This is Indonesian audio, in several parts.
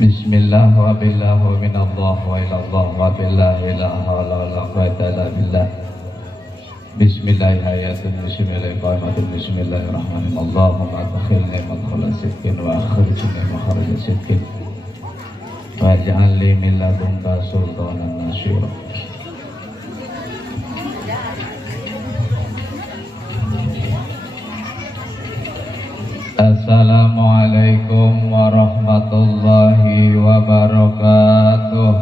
Bismillah wa billah wa minallah wa ilallah wa billah la hawla wa la quwwata illa billah. Bismillahirrahmanirrahim. Bismillahirrahmanirrahim. Bismillahirrahmanirrahim. Allahumma adkhilni madkhala sidqin wa akhrijni makhraja sidqin waj'al li min ladunka sultanan nasyira. Assalamualaikum warahmatullahi wabarakatuh.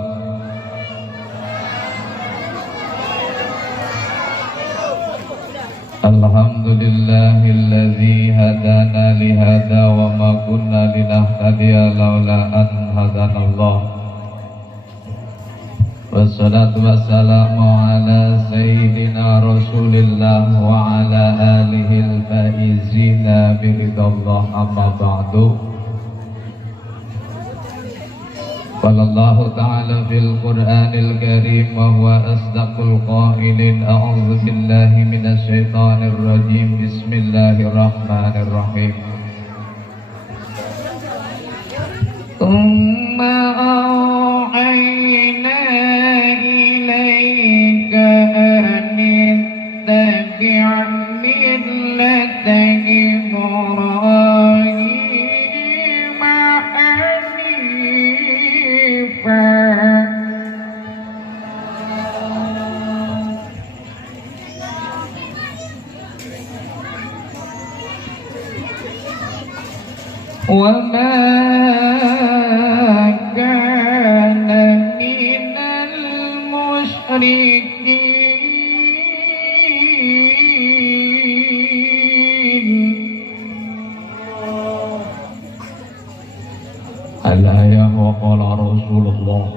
Alhamdulillahilladzi hadana li hadza wa ma kunna linahtadiya laula an hadanallah. Wassalatu wassalamu ala sayyidina Rasulillah wa ala alihi al-faizina biridallah, amma ba'du. Qala Allah ta'ala fil Qur'anil Karim wa huwa asdaqul qailin. A'udzu billahi minasy syaithanir rajim. Bismillahirrahmanirrahim. Tsumma auhayna ilaika an ittabi' millata Ibrahim hanifa wa ma Al-ayah wa qala Rasulullah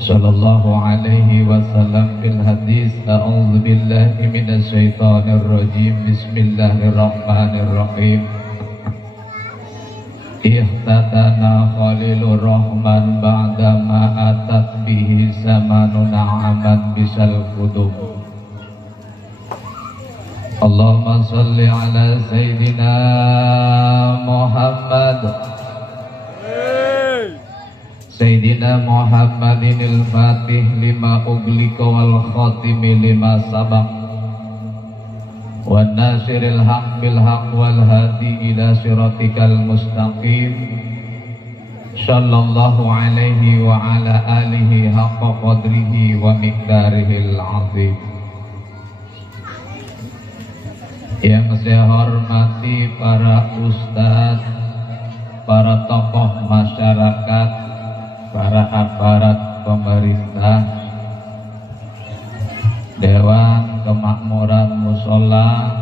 sallallahu alaihi wasallam fil hadis. A'udzu billahi minasy syaithanir rajim. Bismillahirrahmanirrahim. Ihtatana Khalilur Rahman ba'dama atat bihi zamanun aman bisal qudub. Allahumma salli ala Sayyidina Muhammad Sayyidina Muhammadinil Fatih lima uglika wal khatimi lima sabaq wan nasiril haq bil haq wal hadi ila siratikal mustaqim. Sallallahu alaihi wa ala alihi haqqa qadrihi wa miqdarihil azim. Yang saya hormati para ustadz, para tokoh masyarakat, para aparat pemerintah, Dewan Kemakmuran Musola,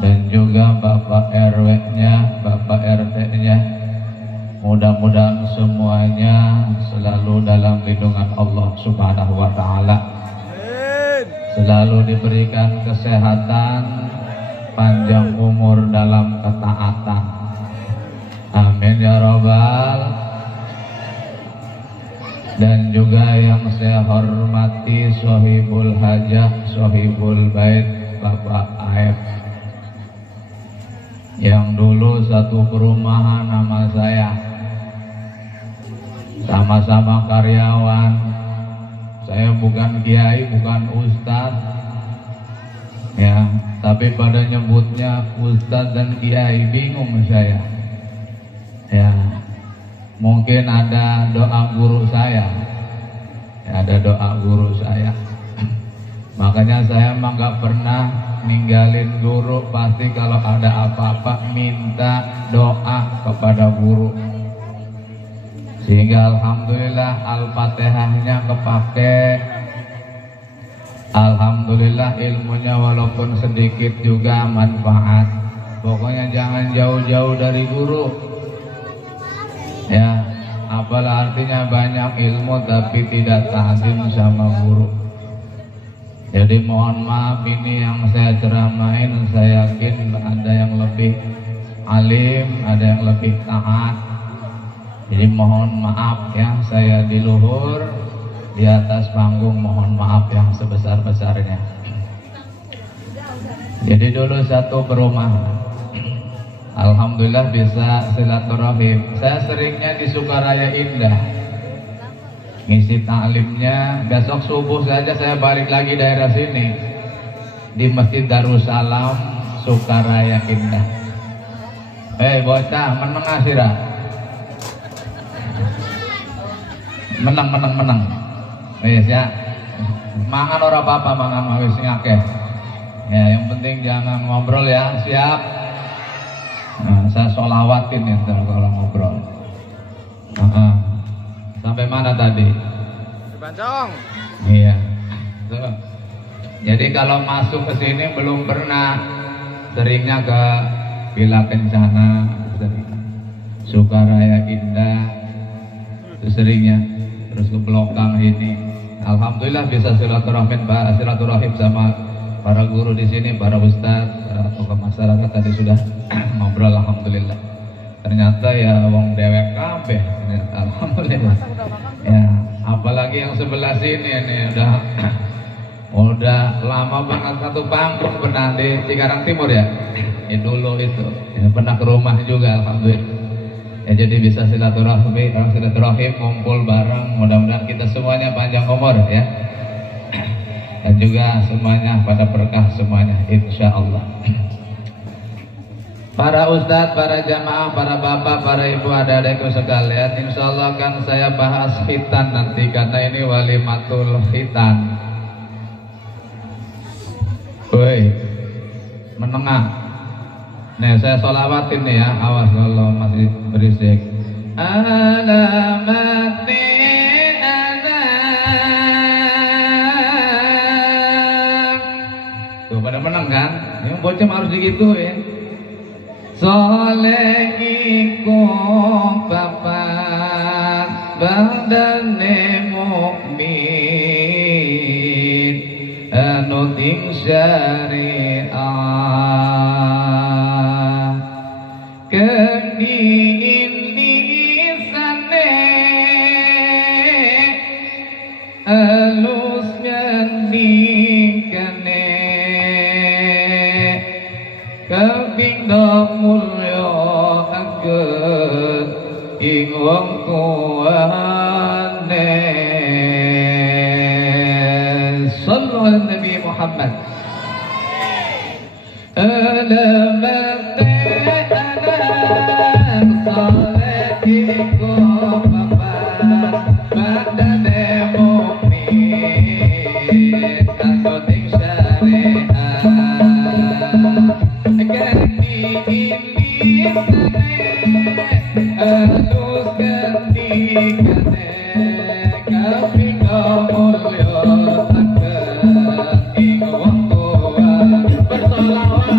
dan juga Bapak RW-nya, Bapak RT-nya. Mudah-mudahan semuanya selalu dalam lindungan Allah Subhanahu wa ta'ala, selalu diberikan kesehatan, panjang umur dalam ketaatan. Amin ya Rabbal. Dan juga yang saya hormati Sohibul Hajah, Sohibul Bait, Bapak Aep, yang dulu satu perumahan sama saya, sama-sama karyawan. Saya bukan kiai, bukan ustadz, ya, tapi pada nyebutnya ustadz dan kiai bingung saya, ya. Mungkin ada doa guru saya, ya, ada doa guru saya. Makanya saya emang gak pernah ninggalin guru. Pasti kalau ada apa-apa minta doa kepada guru. Sehingga alhamdulillah Al-Fatihahnya kepake. Alhamdulillah ilmunya walaupun sedikit juga manfaat. Pokoknya jangan jauh-jauh dari guru, ya. Apalah artinya banyak ilmu tapi tidak ta'zim sama guru. Jadi mohon maaf, ini yang saya ceramain, saya yakin ada yang lebih alim, ada yang lebih taat. Jadi mohon maaf ya, saya di luhur, di atas panggung mohon maaf yang sebesar-besarnya. Jadi dulu satu perumahan, Alhamdulillah bisa silaturahim. Saya seringnya di Sukaraya Indah ngisi taklimnya. Besok subuh saja saya balik lagi daerah sini di Masjid Darussalam Sukaraya Indah. Bocah menengah sira. Menang. Wis ya. Mangan ora apa-apa, mangan wis ngakeh. Ya, yang penting jangan ngobrol ya, siap. Nah, saya sholawatin ya kalau ngobrol. Sampai mana tadi? Bancong. Iya. Tuh. Jadi kalau masuk ke sini belum pernah, seringnya ke Villa Kencana, Sukaraya Indah, itu seringnya. Terus ke Blokang ini. Alhamdulillah bisa silaturahim sama para guru di sini, para ustadz, para tokoh masyarakat tadi sudah ngobrol. Alhamdulillah. Ternyata ya wong dewek kabeh. Alhamdulillah. Ya, apalagi yang sebelah sini ini udah lama banget satu panggung, pernah di Cikarang Timur ya. Dulu itu. Ya, pernah ke rumah juga alhamdulillah. Ya, jadi bisa silaturahim, ngumpul bareng. Mudah-mudahan kita semuanya panjang umur ya. Dan juga semuanya pada berkah semuanya insya Allah. Para ustadz, para jamaah, para bapak, para ibu, adik-adikku sekalian, insya Allah akan saya bahas khitan nanti karena ini walimatul khitan. Woi, menengah. Nih saya sholawatin nih ya, awas kalau masih berisik. Alamati tuh pada menang kan? Yang bocah harus digituin. Solehiku papat badane mukmin anu ting syariah kenisane alus nyandikane kapingdo mulya angget ing wong tuane. Sallu ala Nabi Muhammad. Alamat alam salatiku papat badane mukmin anu ting syariah alus gantikane kapingdo mulya angget ing wong tuane. Bersolawat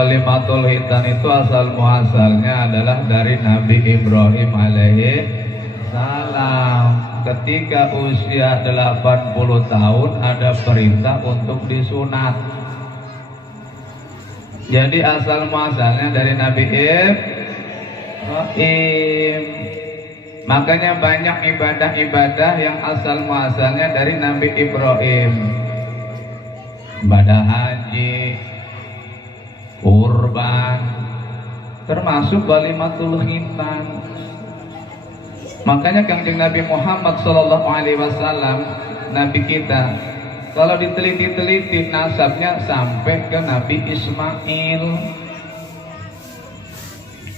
Kalimatul hitan itu asal muasalnya adalah dari Nabi Ibrahim alaihi salam. Ketika usia 80 tahun ada perintah untuk disunat. Jadi asal muasalnya dari Nabi Ibrahim. Makanya banyak ibadah-ibadah yang asal muasalnya dari Nabi Ibrahim. Ibadah haji, kurban, termasuk kalimatul khitan. Makanya Kanjeng Nabi Muhammad sallallahu alaihi wasallam, Nabi kita, kalau diteliti-teliti nasabnya sampai ke Nabi Ismail.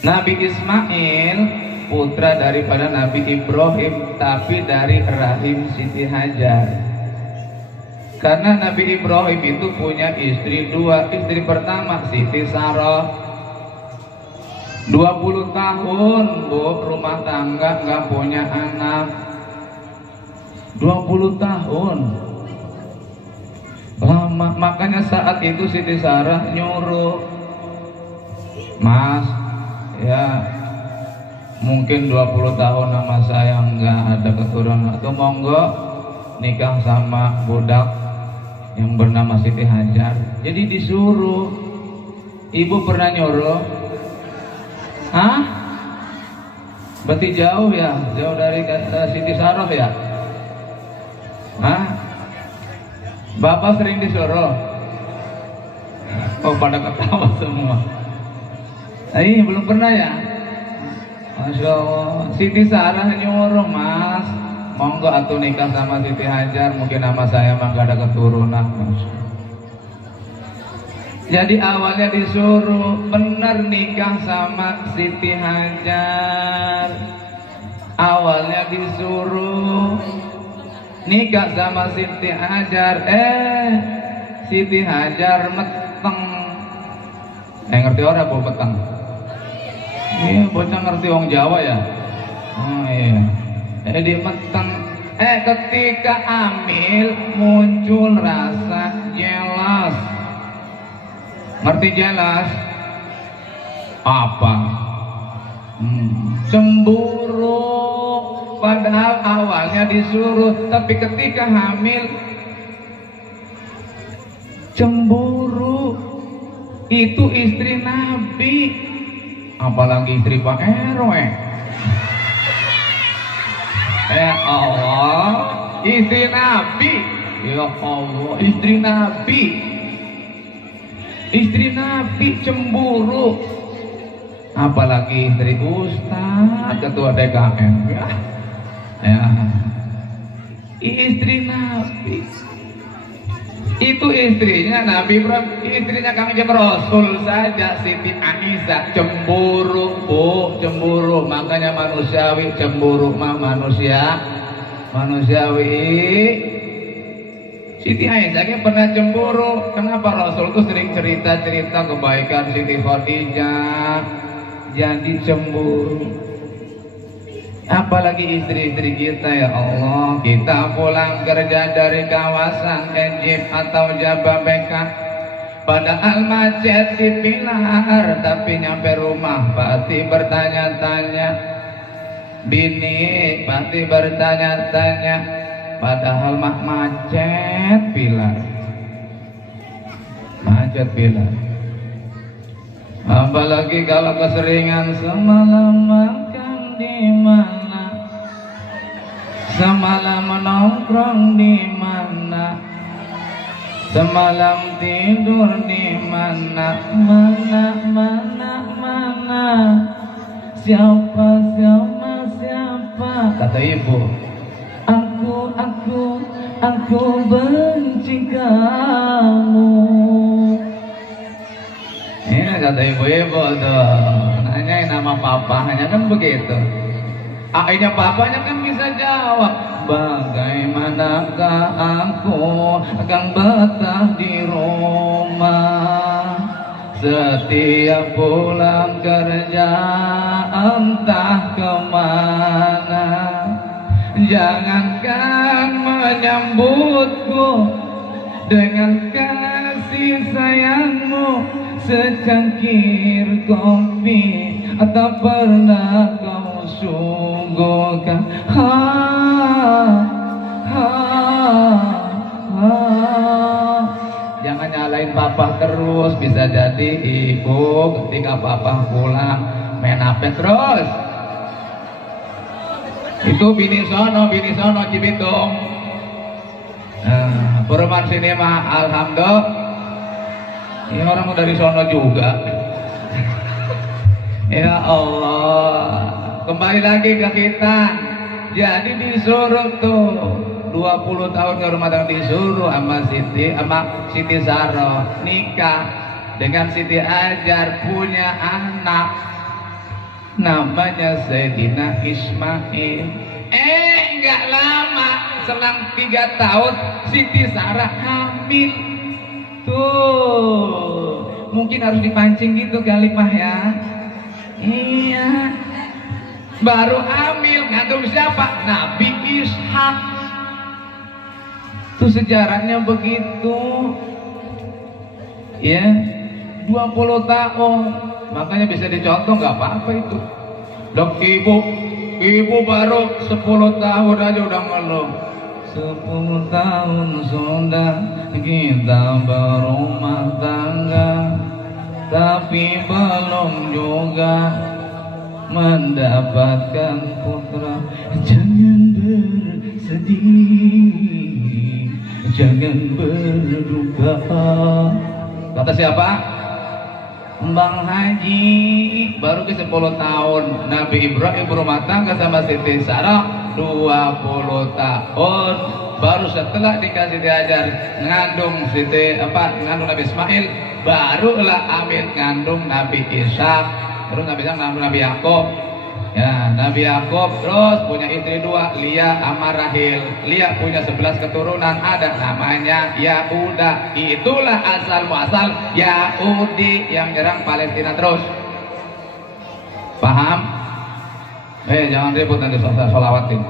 Nabi Ismail putra daripada Nabi Ibrahim, tapi dari rahim Siti Hajar. Karena Nabi Ibrahim itu punya istri dua. Istri pertama Siti Sarah, 20 tahun bu, rumah tangga nggak punya anak. 20 tahun lama. Makanya saat itu Siti Sarah nyuruh, Mas, ya mungkin 20 tahun sama saya nggak ada keturunan, atau monggo nikah sama budak yang bernama Siti Hajar. Jadi disuruh. Ibu pernah nyuruh? Hah? Berarti jauh ya? Jauh dari Siti Sarah ya? Hah? Bapak sering disuruh. Oh, pada ketawa semua. Belum pernah ya? Masya Allah. Siti Sarah nyuruh, Mas, monggo atuh nikah sama Siti Hajar, mungkin nama saya mah gak ada keturunan. Jadi awalnya disuruh benar nikah sama Siti Hajar. Awalnya disuruh nikah sama Siti Hajar, Siti Hajar meteng. Ngerti orang bu meteng? Iya, bocah ngerti wong Jawa ya. Oh iya. Di meteng. Ketika hamil muncul rasa jelas. Ngerti jelas? Apa? Cemburu. Padahal awalnya disuruh, tapi ketika hamil cemburu. Itu istri Nabi, apalagi istri Pak RW. Allah, istri Nabi. Ya Allah, istri Nabi. Istri Nabi cemburu. Apalagi istri Ustaz, ketua DKM. Ya. Istri Nabi. Itu istrinya Nabi Ibrahim, istrinya Kangjeng Rasul saja, Siti Aisyah cemburu, bu, cemburu. Makanya manusiawi cemburu mah manusiawi. Siti Aisyah pernah cemburu. Kenapa Rasul tuh sering cerita kebaikan Siti Khadijah, jadi cemburu. Apalagi istri-istri kita, ya Allah. Kita pulang kerja dari kawasan Egypt atau Jababeka, padahal macet di Pilar, tapi nyampe rumah pasti bertanya-tanya. Bini pasti bertanya-tanya, padahal mah macet Pilar. Macet Pilar. Apalagi kalau keseringan semalam makan di mana, semalam nongkrong di mana, semalam tidur di mana, mana, siapa, kata ibu. Aku benci kamu. Ini kata ibu-ibu tuh, nanyain nama papanya kan begitu. Akhirnya papanya kan bisa jawab, bagaimanakah aku akan betah di rumah, setiap pulang kerja entah kemana. Jangankan menyambutku dengan kasih sayangmu, secangkir kopi atau pernah kau sungguhkan. Jangan nyalain papa terus, bisa jadi ibu ketika papa pulang main HP terus. Itu bini sono Cibitung. Perumahan sini mah alhamdulillah. Ini orang dari sono juga. Ya Allah, kembali lagi ke kita. Jadi disuruh tuh 20 tahun ke rumah tangga, disuruh sama Siti Sarah nikah dengan Siti Hajar, punya anak namanya Sayyidina Ismail. Enggak lama, selang 3 tahun Siti Sarah hamil. Tuh, mungkin harus dipancing gitu kali Pak ya. Iya, baru hamil ngandung siapa? Nabi Ishak. Tuh sejarahnya begitu. Ya, 20 tahun. Makanya bisa dicontoh, nggak apa-apa itu. Dok ibu baru 10 tahun aja udah ngeluh. 10 tahun sudah kita berumah tangga, tapi belum juga mendapatkan putra. Jangan bersedih, jangan berduka. Kata siapa? Bang Haji. Baru ke 10 tahun Nabi Ibrahim berumah tangga sama Siti Sarah 20 tahun. Baru setelah dikasih diajar ngandung ngandung Nabi Ismail, barulah Amin ngandung Nabi Ishak. Terus Nabi Ishak ngandung Nabi Yakub. Ya, Nabi Yakub terus punya istri 2, Lia sama Rahil. Lia punya 11 keturunan, ada namanya Yahuda. Itulah asal muasal Yahudi yang nyerang Palestina terus. Paham? Jangan ribut nanti sholawatin.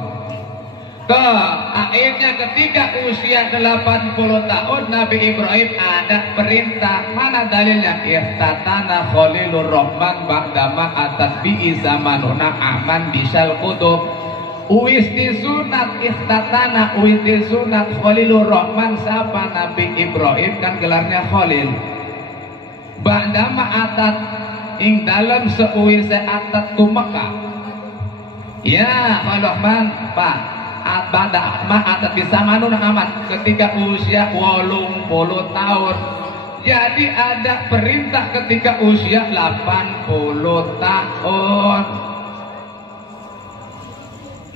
Akhirnya ketika usia 80 tahun Nabi Ibrahim ada perintah. Mana dalilnya? Ihtatana Khalilur Rahman ba'dama atat bi'i zamanuna aman bisal kutub. Uisti sunat ihtatana, uisti sunat Khalilur Rahman. Siapa? Nabi Ibrahim, kan gelarnya Khalil. Ba'dama atat ing dalam seuwise atat tu Mekah. Ya Rahman Pak Abada ma'atat bisa manun amat ketika usia 80 tahun. Jadi ada perintah ketika usia 80 tahun.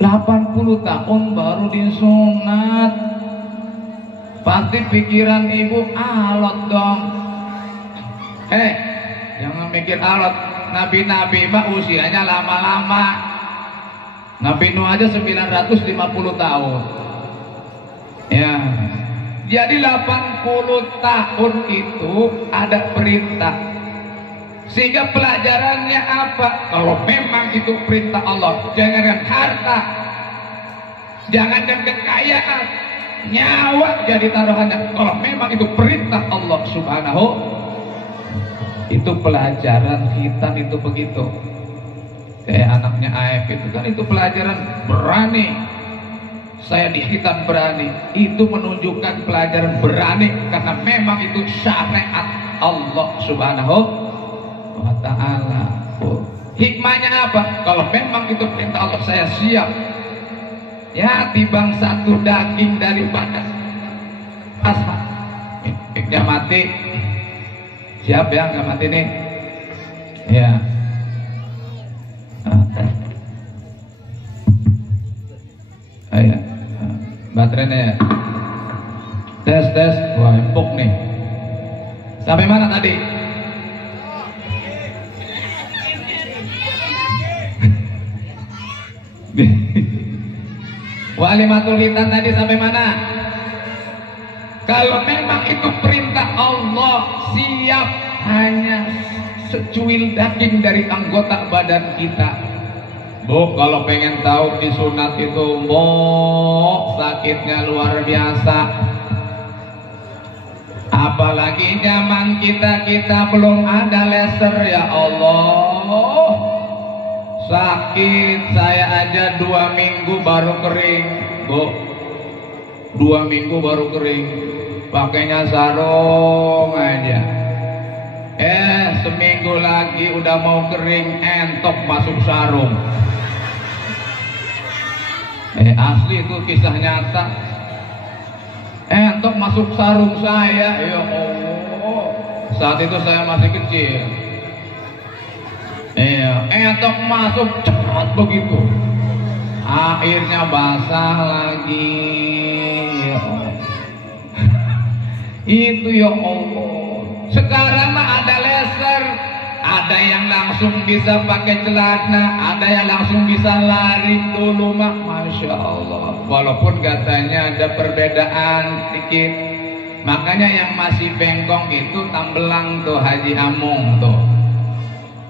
80 tahun baru disunat. Pasti pikiran ibu alot dong. Jangan mikir alot. Nabi-nabi mah usianya lama-lama. Nabi Nuh aja 950 tahun. Ya. Jadi 80 tahun itu ada perintah. Sehingga pelajarannya apa? Kalau memang itu perintah Allah, jangankan harta, jangankan kekayaan, nyawa jadi taruhannya. Kalau memang itu perintah Allah Subhanahu, itu pelajaran hitam itu begitu. Kayak anaknya AF itu kan, itu pelajaran berani. Saya dihitam berani. Itu menunjukkan pelajaran berani karena memang itu syariat Allah Subhanahu wa ta'ala. Hikmahnya apa? Kalau memang itu perintah Allah, saya siap. Ya, timbang satu daging daripada ashab. Miknya mati. Siap ya, nggak mati nih? Ya. Ayo, baterainya ya. Tes. Wah, empuk nih. Sampai mana tadi? Walimatul hitan tadi sampai mana? Kalau memang itu perintah Allah, siap hanya secuil daging dari anggota badan kita. Bu, kalau pengen tahu disunat itu sakitnya luar biasa. Apalagi zaman kita belum ada laser, ya Allah. Sakit saya aja 2 minggu baru kering, Bu. 2 minggu baru kering. Pakainya sarung aja. Seminggu lagi udah mau kering, entok masuk sarung. Asli itu kisah nyata. Entok masuk sarung saya, ya Allah. Saat itu saya masih kecil. Entok masuk cepat begitu. Akhirnya basah lagi. Ya Allah. Itu ya Allah. Sekarang mah ada laser. Ada yang langsung bisa pakai celana, ada yang langsung bisa lari. Dulu mah Masya Allah, walaupun katanya ada perbedaan dikit. Makanya yang masih bengkong itu Tambelang tuh, Haji Amung tuh.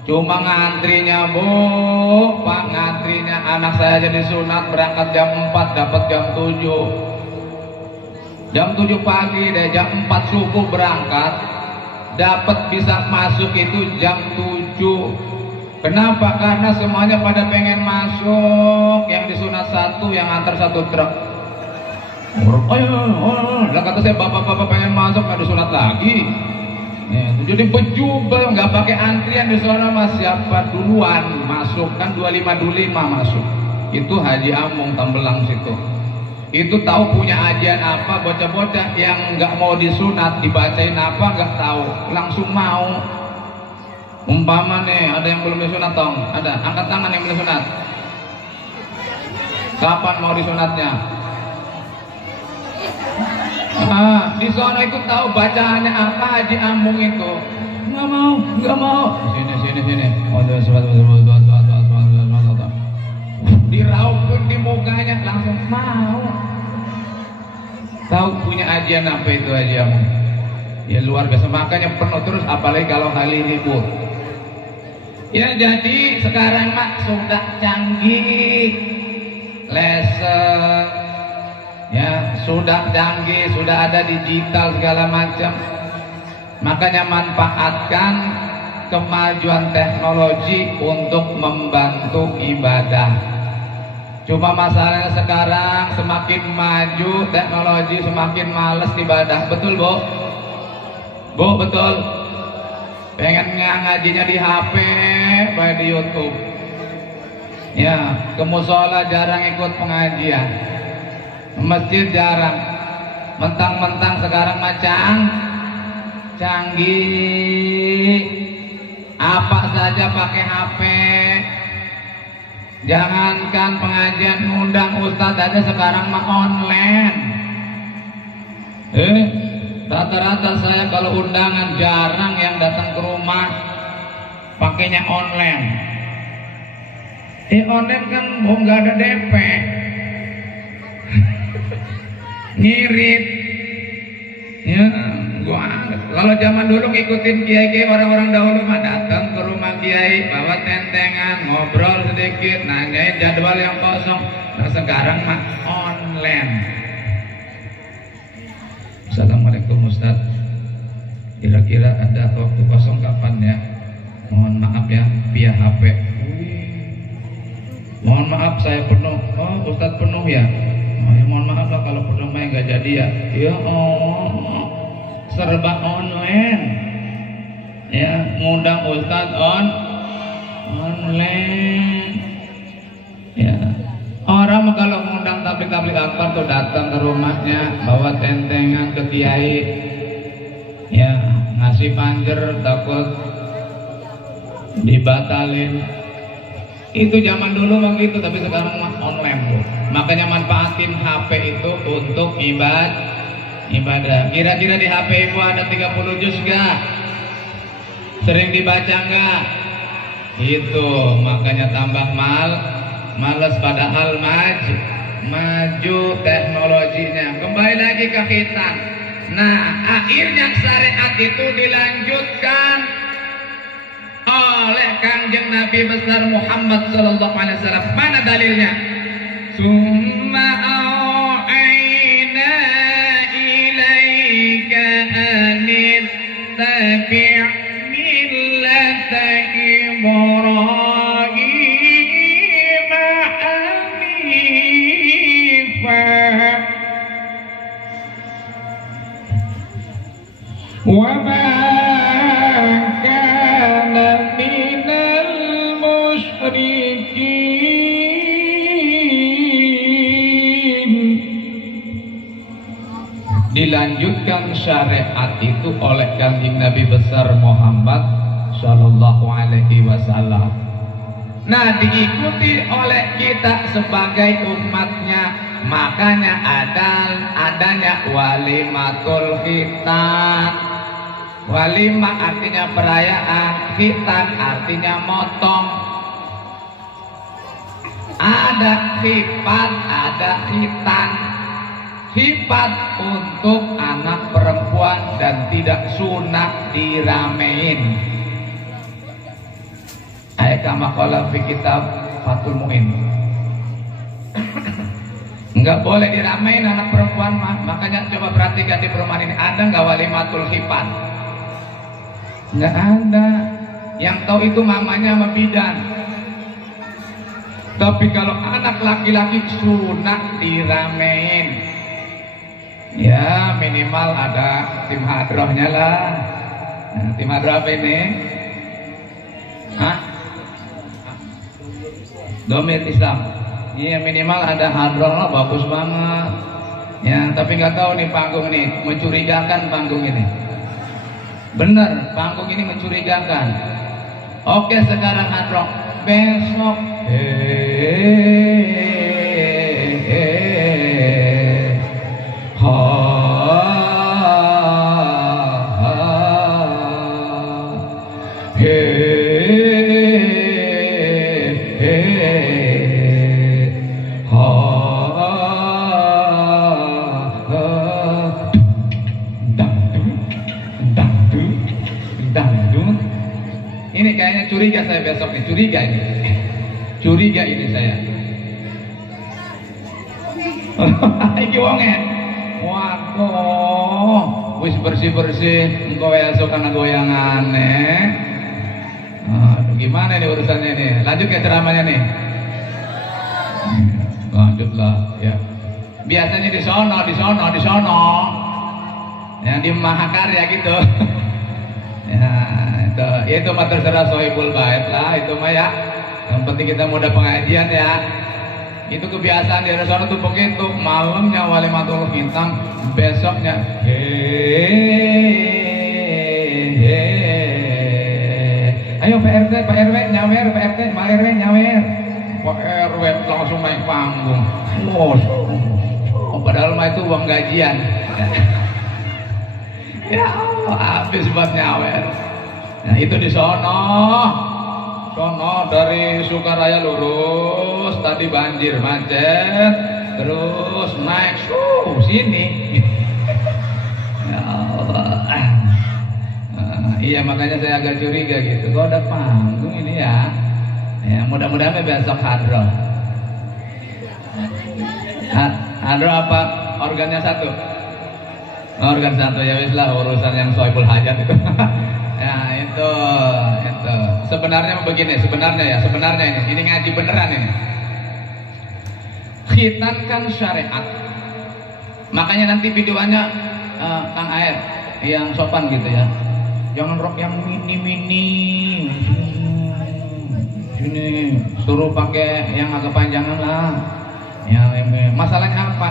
Cuma ngantrinya, Bu, Pak, ngantrinya. Anak saya jadi sunat berangkat jam 4, dapat jam 7. Jam 7 pagi deh, jam 4 subuh berangkat. Dapat bisa masuk itu jam 7. Kenapa? Karena semuanya pada pengen masuk. Yang disunat 1, yang antar 1 truk. Lah kata saya, bapak-bapak pengen masuk, nggak disunat lagi. Jadi bejubel, nggak pakai antrian di sana, mas, siapa duluan masuk, kan 25 masuk. Itu Haji Amung Tambelang situ. Itu tahu punya ajian apa, bocah-bocah yang nggak mau disunat dibacain apa nggak tahu, langsung mau. Umpama nih ada yang belum disunat tong, ada, angkat tangan yang belum sunat. Kapan mau disunatnya? Di sana itu tahu bacaannya apa, Haji Ambung itu nggak mau. Sini. Diraup di mukanya langsung mau. Tahu punya ajian apa itu Haji Ambung? Ya luar biasa, makanya penuh terus, apalagi kalau kali ribut. Ya jadi sekarang mak sudah canggih, lesson, ya sudah canggih, sudah ada digital segala macam. Makanya manfaatkan kemajuan teknologi untuk membantu ibadah. Cuma masalahnya sekarang semakin maju teknologi semakin males ibadah, betul Bu? Bu betul? Pengen ngajinya di HP, baik di YouTube. Ya, ke musola jarang ikut pengajian, masjid jarang. Mentang-mentang sekarang macam canggih, apa saja pakai HP. Jangankan pengajian ngundang ustadz aja sekarang mah online. Rata-rata saya kalau undangan jarang yang datang ke rumah, pakainya online. Online kan nggak ada DP, ngirit. Ya, gua kalau zaman dulu ngikutin kiai-kiai orang-orang dahulu mah datang ke rumah kiai, bawa tentengan, ngobrol sedikit, nanyain jadwal yang kosong. Nah sekarang mah online. Assalamualaikum Ustaz, kira-kira ada waktu kosong kapan ya? Mohon maaf ya, via HP. Mohon maaf saya penuh. Oh Ustaz penuh ya? Oh ya mohon maaf lah kalau penuh mah nggak jadi ya. Ya serba online. Ya ngundang Ustaz online. Ya orang kalau ngundang tablik-tablik akbar tuh datang ke rumahnya, bawa tentengan ke kiai, ya ngasih panjer takut dibatalin. Itu zaman dulu begitu, tapi sekarang mah online tuh. Makanya manfaatin HP itu untuk ibadah. Kira-kira di HP ibu ada 30 juz gak? Sering dibaca gak? Itu makanya tambah males, padahal maju teknologinya. Kembali lagi ke khitan. Nah akhirnya syariat itu dilanjutkan oleh Kangjeng Nabi besar Muhammad sallallahu alaihi wasallam. Mana dalilnya? Summa au'ayna ilaika anittabi' millata Ibrahim hanifa wa ma dilanjutkan syariat itu oleh Kanjeng Nabi besar Muhammad Sallallahu Alaihi Wasallam. Nah diikuti oleh kita sebagai umatnya, makanya adanya walimatul khitan. Walimah artinya perayaan, khitan artinya motong. Ada khitan, ada khitan. Sifat untuk anak perempuan dan tidak sunat diramein. Ayat kama qala fi kitab Fathul Mu'in. Enggak boleh diramein anak perempuan mah. Makanya coba perhatikan di perumahan ini ada enggak walimatul khitan? Enggak ada. Yang tahu itu mamanya sama bidan. Tapi kalau anak laki-laki sunat diramein. Ya minimal ada tim hadrohnya lah. Nah, tim hadroh apa ini? Hah? Domir Islam. Iya minimal ada hadroh lah, bagus banget. Ya tapi nggak tahu nih panggung ini mencurigakan panggung ini. Bener panggung ini mencurigakan. Oke sekarang hadroh. Besok ini kayaknya curiga saya besok nih, curiga ini. Curiga ini saya. Iki wonge. Waduh, wis bersih-bersih, engko esuk kana goyangane. Gimana nih urusannya nih? Lanjut ke ceramahnya nih. Lanjutlah ya. Biasanya di sono. Yang di Mahakarya gitu. Ya, itu mah terserah sohibul bait lah, itu mah ya. Yang penting kita mudah pengajian ya. Itu kebiasaan di sana tuh begitu. Malamnya walimatul bintang, besoknya ayo Pak RW nyawer, Pak RT, Pak RW nyawer. Pak RW langsung naik panggung. Padahal mah itu uang gajian. Ya Allah, habis buat nyawer. Nah itu di sono dari Sukaraya lurus, tadi banjir macet, terus naik sini. Ya Allah. Iya makanya saya agak curiga gitu. Kok ada panggung ini ya? Ya mudah-mudahan besok hadroh. Hadroh apa? Organnya satu. Organ satu ya wis lah, urusan yang sohibul hajat itu. Ya itu sebenarnya begini, sebenarnya ini ngaji beneran ini. Khitan kan syariat, makanya nanti videonya Kang Air yang sopan gitu ya, jangan rok yang mini ini suruh pakai yang agak panjangan lah. Ya masalahnya apa?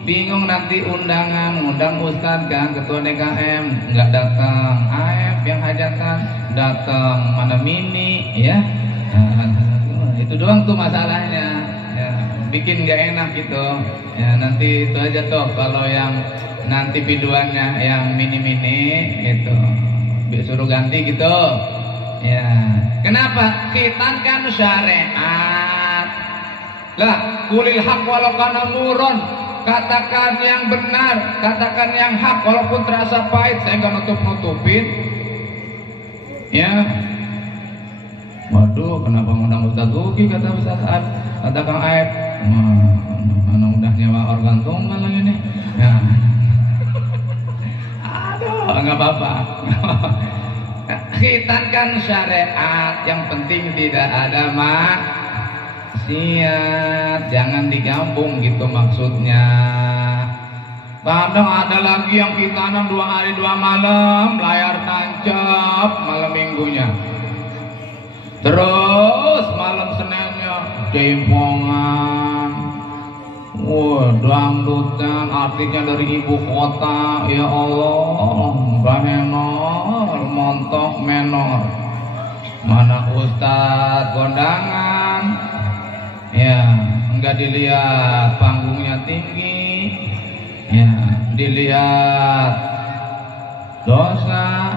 Bingung nanti undang Ustadz kan, ketua DKM nggak datang, AF yang hajatan datang, mana mini ya. Itu doang tuh masalahnya ya, bikin nggak enak gitu ya. Nanti itu aja tuh kalau yang nanti biduannya yang mini gitu suruh ganti gitu ya. Kenapa? Khitan kan syariat lah, kulil haq walau kana muron. Katakan yang benar, katakan yang hak walaupun terasa pahit. Saya nggak nutup-nutupin ya. Waduh, kenapa ngundang Ustadz Luki, kata Ustadz, kata Kang Aib, mana udah nyewa organ tunggal lagi nih ya. Aduh, nggak apa-apa. Khitan kan syariat, yang penting tidak ada maksiat, jangan digabung gitu maksudnya. Kadang ada lagi yang khitanan 2 hari 2 malam, layar tancap malam minggunya, terus malam Seninnya jempongan, dangdutan, artinya dari ibu kota. Ya Allah, menor, montok menor. Mana Ustadz kondangan ya, enggak dilihat panggungnya tinggi ya, dilihat dosa.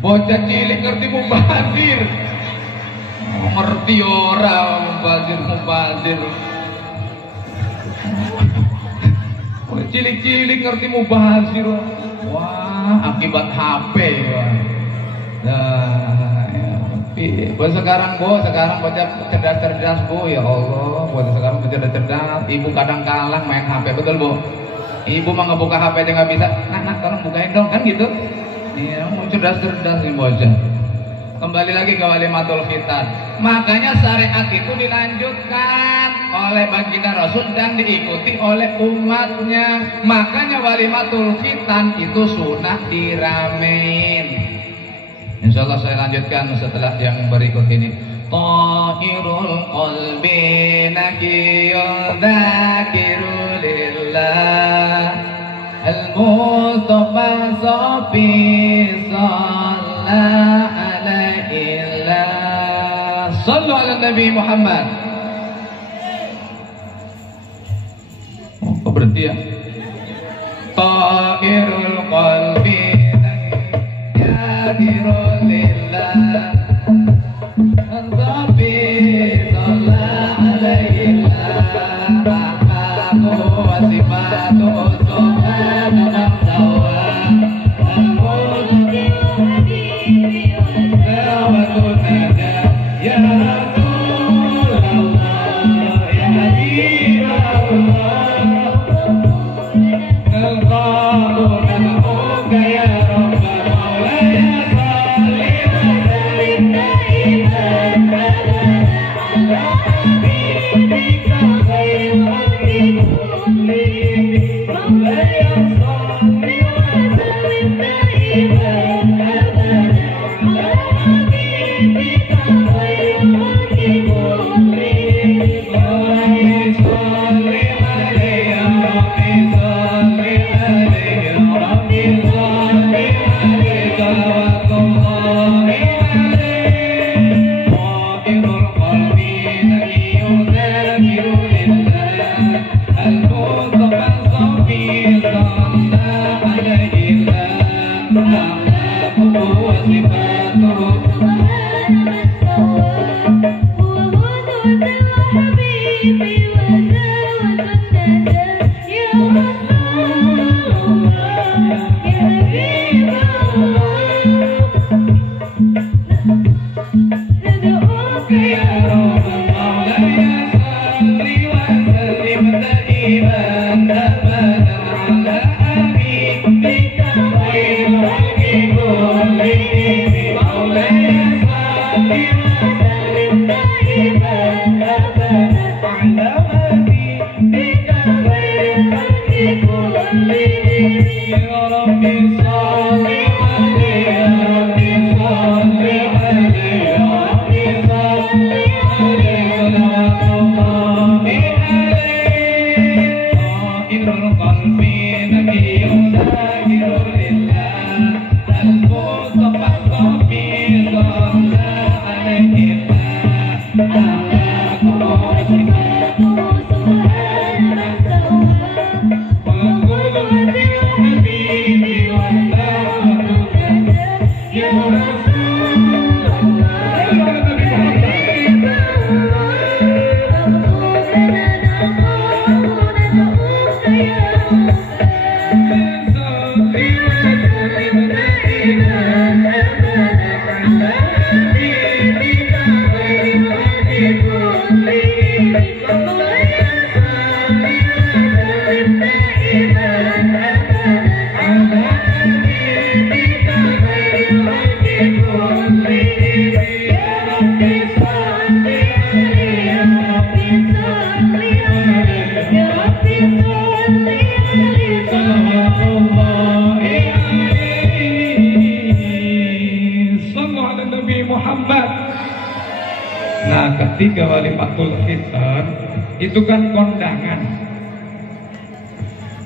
Bocah cilik ngerti mubazir, ngerti orang mubazir. Cilik-cilik ngerti mubazir. Wah, akibat HP ya. Nah, ya. Sekarang baca cerdas-cerdas Bu, ya Allah, buat sekarang baca cerdas. Ibu kadang kalah main HP, betul Bu? Ibu mah ngebuka HP aja nggak bisa. Nah, tolong bukain dong kan gitu. Iya, mau cerdas-cerdas nih bocah. Kembali lagi ke walimatul khitan. Makanya syariat itu dilanjutkan oleh baginda Rasul dan diikuti oleh umatnya. Makanya walimatul khitan itu sunnah diramein. Insya Allah saya lanjutkan setelah yang berikut ini. Tahirul qalbi nakiyul dzakiru lillah al-mustafa safi sallallahu alaihi la sallu ala Nabi Muhammad. Oh, kok berhenti ya? Tahirul qalbi nakiyul lillah Ketika walimatul khitan itu kan kondangan.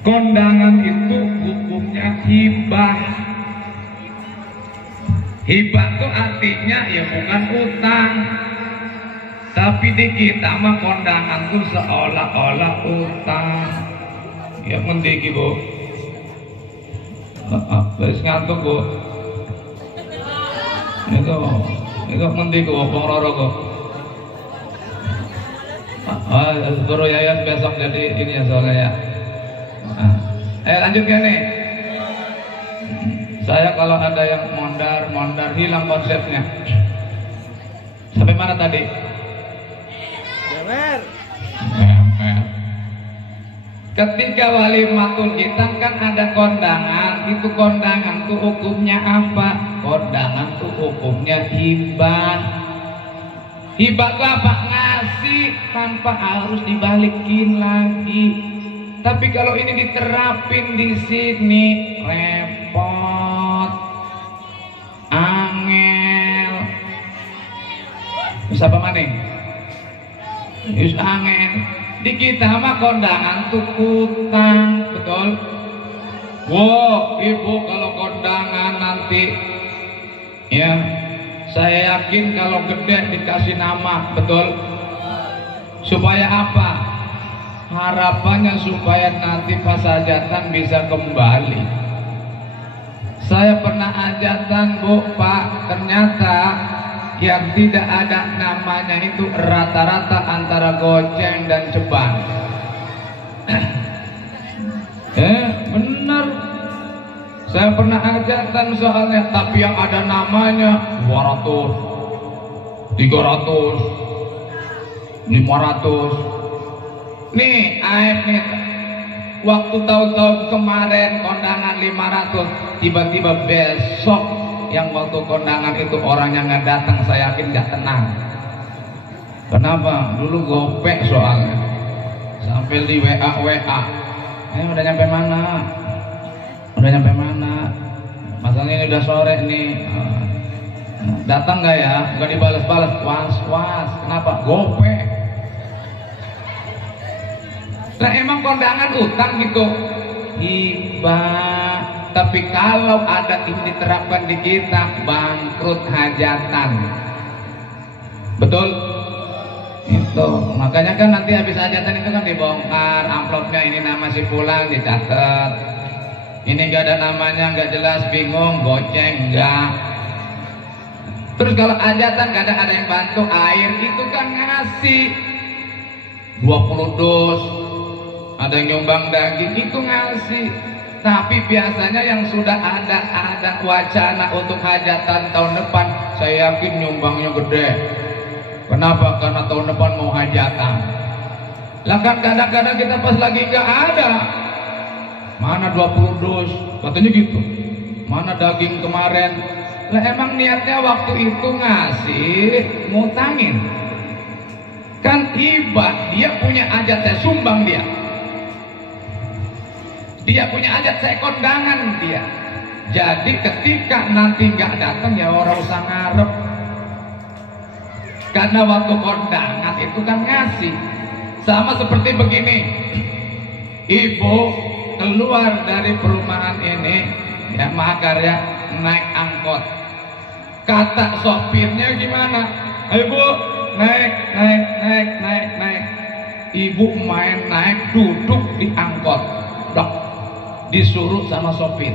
Kondangan itu hukumnya hibah. Hibah itu artinya ya bukan utang. Tapi di kita mah kondangan itu seolah-olah utang. Ya mendiki Bu. Wis ngantuk Bu. Itu mendiki wong loro kok. Guru Yayan besok jadi ini ya soalnya ya. Ayo lanjut ya nih. Saya kalau ada yang mondar hilang konsepnya. Sampai mana tadi? Ketika walimatul hitam kan ada kondangan. Itu kondangan tuh hukumnya apa? Kondangan tuh hukumnya hibah. Hibah tuh apa? Ngasih tanpa harus dibalikin lagi. Tapi kalau ini diterapin di sini repot, angel. Siapa maning? Yus angel. Di kita mah kondangan tuh utang, betul? Wow, ibu kalau kondangan nanti, ya, saya yakin kalau gede dikasih nama, betul? Supaya apa? Harapannya supaya nanti pas hajatan bisa kembali. Saya pernah hajatan, Bu, Pak, ternyata yang tidak ada namanya itu rata-rata antara goceng dan ceban. Benar. Saya pernah hajatan soalnya, tapi yang ada namanya 200, 300, 500. Nih, Aib nih. Waktu tahun-tahun kemarin kondangan 500, tiba-tiba besok yang waktu kondangan itu orangnya nggak datang, saya yakin nggak tenang. Kenapa? Dulu gopek soalnya, sampai di WA. Udah nyampe mana? Udah nyampe mana? Masalahnya ini udah sore nih. Datang nggak ya? Nggak dibalas-balas. Was. Kenapa? Gopek. Nah emang kondangan utang gitu. Hibah. Tapi kalau adat ini diterapkan di kita, bangkrut hajatan. Betul? Itu. Makanya kan nanti habis hajatan itu kan dibongkar amplopnya, ini nama si fulan dicatat. Ini gak ada namanya, gak jelas, bingung, goceng, enggak. Terus kalau hajatan gak ada yang bantu air, itu kan ngasih 20 dus. Ada yang nyumbang daging, itu ngasih. Tapi biasanya yang sudah ada wacana untuk hajatan tahun depan, saya yakin nyumbangnya gede. Kenapa? Karena tahun depan mau hajatan. Lah kan kadang-kadang kita pas lagi nggak ada, mana 20 dus, katanya gitu. Mana daging kemarin? Lah emang niatnya waktu itu ngasih, ngutangin. Kan hibah, dia punya hajat, saya sumbang dia. Dia punya hajat, saya kondangan dia. Jadi ketika nanti nggak datang ya orang usah ngarep. Karena waktu kondangan itu kan ngasih. Sama seperti begini, ibu keluar dari perumahan ini, ya Mahakarya, naik angkot. Kata sopirnya gimana? Ayo Bu, naik. Ibu main naik, duduk di angkot. Dok. Disuruh sama sopir,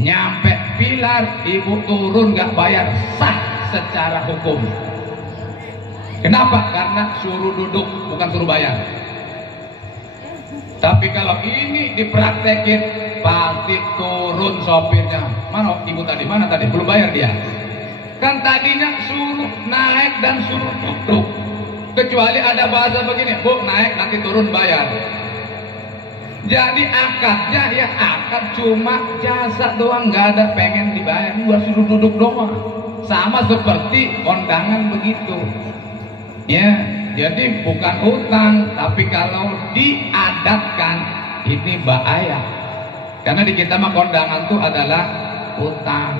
nyampe pilar ibu turun gak bayar, sah secara hukum. Kenapa? Karena suruh duduk bukan suruh bayar. Tapi kalau ini dipraktekin pasti turun sopirnya. Mana ibu tadi? Mana tadi? Belum bayar dia. Kan tadinya suruh naik dan suruh duduk. Kecuali ada bahasa begini, Bu naik nanti turun bayar. Jadi akadnya ya akad cuma jasa doang, nggak ada pengen dibayar, gua suruh duduk doang. Sama seperti kondangan begitu. Ya, jadi bukan utang, tapi kalau diadatkan ini bahaya. Karena di kita mah kondangan tuh adalah utang.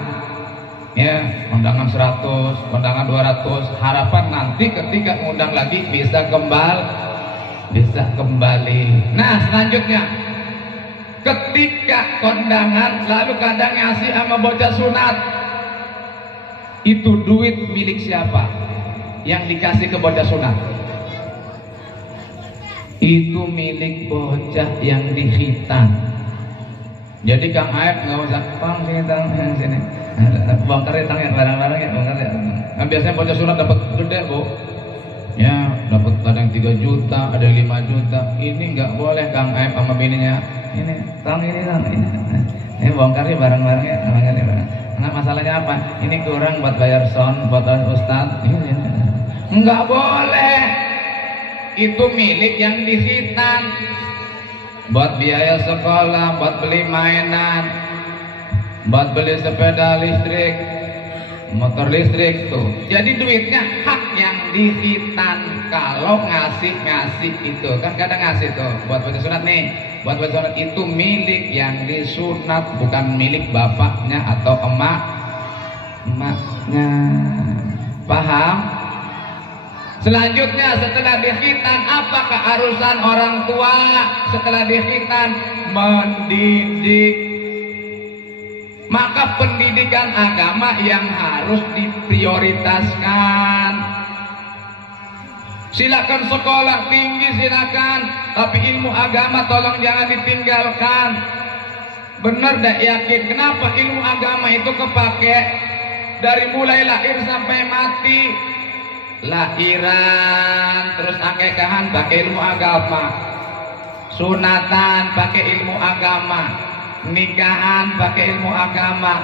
Ya, kondangan 100, kondangan 200, harapan nanti ketika ngundang lagi bisa kembali. Nah selanjutnya, ketika kondangan lalu kadang ngasih sama bocah sunat, itu duit milik siapa? Yang dikasih ke bocah sunat itu milik bocah yang dikhitan. Jadi Kang Aib nggak usah pang sini tang sini, bongkar ya tang ya barang-barang ya bongkar ya. Nah, biasanya bocah sunat dapat gede Bu. Ya, dapat kadang 3 juta, ada 5 juta. Ini nggak boleh Kang Aib sama bininya. Ini, tang ini. Ini bongkar ya barang-barangnya, bongkar ya barang. Nah, masalahnya apa? Ini kurang buat bayar son, buat bayar ustad. Nggak boleh. Itu milik yang dikhitan. buat biaya sekolah, buat beli mainan, buat beli sepeda listrik, motor listrik tuh. Jadi duitnya hak yang dihitan. Kalau ngasih itu kan kadang ngasih tuh buat baca sunat nih, buat baca sunat itu milik yang disunat, bukan milik bapaknya atau emaknya. Paham? Selanjutnya setelah dikhitan, apa keharusan orang tua setelah dikhitan? Mendidik. Maka pendidikan agama yang harus diprioritaskan. Silakan sekolah tinggi, silakan, tapi ilmu agama tolong jangan ditinggalkan. Bener dah yakin? Kenapa ilmu agama itu kepake dari mulai lahir sampai mati? Lahiran terus akekahan pakai ilmu agama, sunatan pakai ilmu agama, nikahan pakai ilmu agama,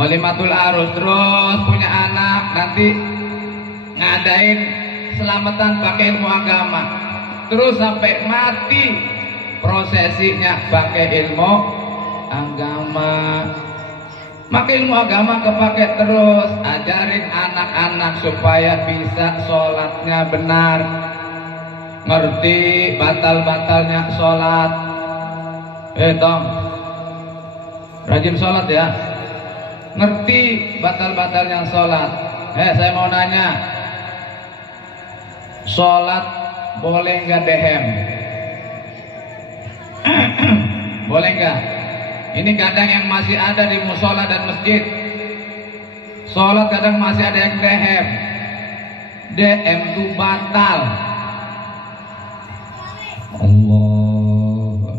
walimatul arus, terus punya anak nanti ngadain selamatan pakai ilmu agama, terus sampai mati prosesinya pakai ilmu agama. Maka ilmu agama kepake terus. Ajarin anak-anak supaya bisa sholatnya benar, ngerti batal-batalnya sholat. Tom, rajin sholat ya, ngerti batal-batalnya sholat. Saya mau nanya, sholat boleh nggak dehem? Boleh nggak? Ini kadang yang masih ada di musola dan masjid, sholat kadang masih ada yang dehem. DM itu batal. Allah.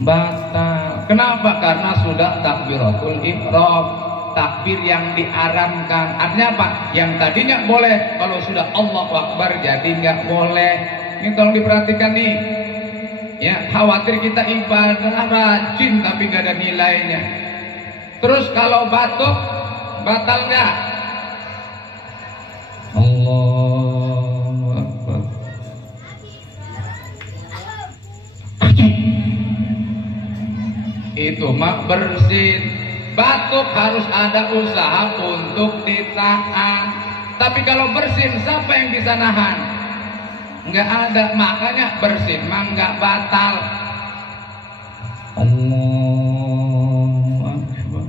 Batal. Kenapa? Karena sudah takbiratul ihram, takbir yang diharamkan. Artinya apa? Yang tadinya boleh, kalau sudah Allahu Akbar jadi nggak boleh. Ini tolong diperhatikan nih. Ya, khawatir kita ibadah rajin tapi nggak ada nilainya. Terus kalau batuk batal nggak? Allahu Akbar. Itu mah bersin. Batuk harus ada usaha untuk ditahan. Tapi kalau bersin, siapa yang bisa nahan? Nggak ada. Makanya bersin mah nggak batal. Allahu Akbar.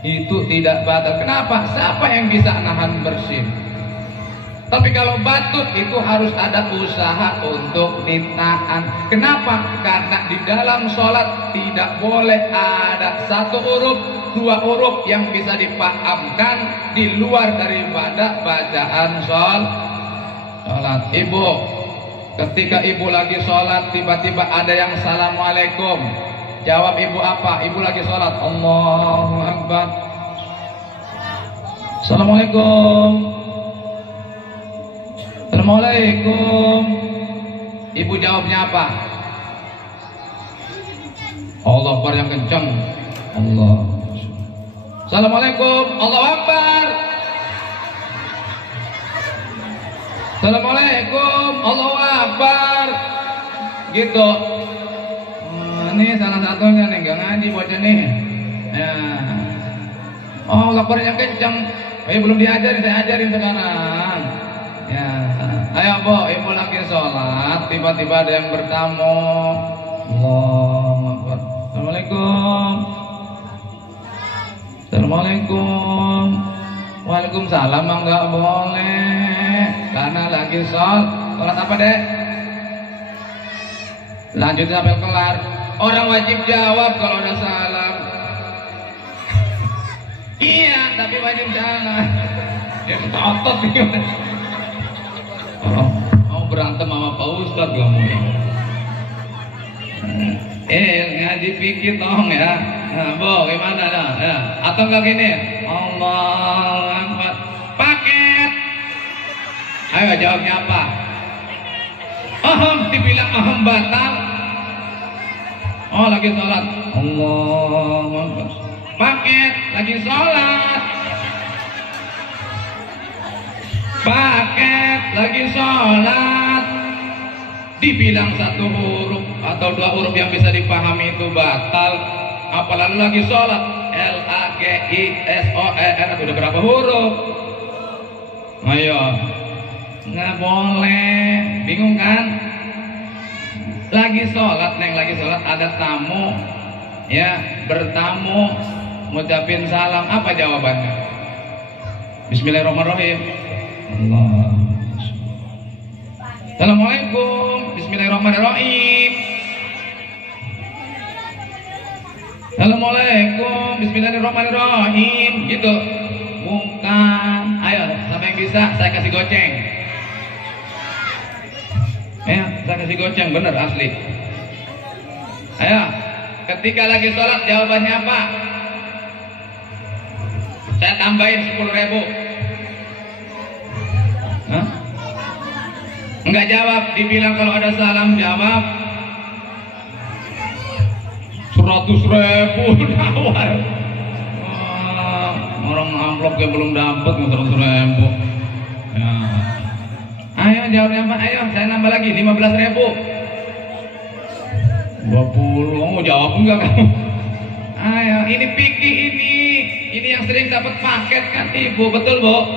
Itu tidak batal. Kenapa? Siapa yang bisa nahan bersin? Tapi kalau batuk itu harus ada usaha untuk ditahan. Kenapa? Karena di dalam sholat tidak boleh ada satu huruf, dua huruf yang bisa dipahamkan di luar daripada bacaan sholat. Ibu, ketika ibu lagi sholat tiba-tiba ada yang assalamualaikum, jawab ibu apa? Ibu lagi sholat, Allahu Akbar, assalamualaikum. Assalamualaikum. Ibu jawabnya apa? Allah Akbar yang kencang. Allah. Assalamualaikum. Allahu Akbar. Assalamualaikum. Allahu Akbar. Gitu. Ini salah satunya nih, nggak ngaji bocah nih. Ya. Oh, Akbar yang kencang. Belum diajarin, saya ajarin sekarang. Ya, ayo Bu, ibu lagi sholat, tiba-tiba ada yang bertamu. Allahu Akbar. Assalamualaikum. Assalamualaikum. Waalaikumsalam, enggak boleh, karena lagi sholat apa dek? Lanjut sampai kelar. Orang wajib jawab kalau ada salam. Iya, tapi wajib jawab. Ya otot nih. Mau berantem sama Pak Ustadz kamu? Ngaji fikih tong ya. Nah, Bu, gimana dah? Ya. Atau enggak gini? Allahu Akbar. Paket. Ayo jawabnya apa? Dibilang batal. Oh, lagi sholat. Allahu Akbar. paket lagi sholat, paket lagi sholat, dibilang satu huruf atau dua huruf yang bisa dipahami itu batal, apalagi lagi sholat. L-A-G-I-S-O-E-R udah berapa huruf? Ayo, nggak boleh. Bingung kan? Lagi sholat, neng lagi sholat, ada tamu, ya bertamu, ngucapin salam, apa jawabannya? Bismillahirrahmanirrahim. Allah. Assalamualaikum. Bismillahirrahmanirrahim. Assalamualaikum. Bismillahirrahmanirrahim. Gitu. Bukan. Ayo, siapa yang bisa saya kasih goceng. Ya, saya kasih goceng, bener asli. Ayo, ketika lagi sholat jawabannya apa? Saya tambahin 10.000. Hah? Enggak jawab, dibilang kalau ada salam jawab 100.000 nawar. Orang amplopnya belum dapat 100.000. Ya. Ayo jawabnya apa? Ayo saya nambah lagi 15.000. 20. Jawab enggak kamu? Ayo, ini pikir ini yang sering dapat paket kan ibu, betul bu?